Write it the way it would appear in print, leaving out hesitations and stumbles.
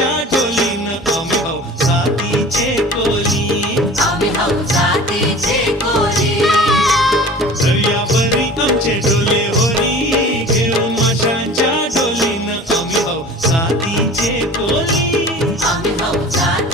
डोलीनं आम्ही भाऊ साथीचे कोली. आम्ही भाऊ जातीचे कोली. दर्यावरी आमचे डोले होरी घेऊन माशांच्या डोलीनं आम्ही भाऊ साथीचे कोली. आम्ही भाऊ जातीचे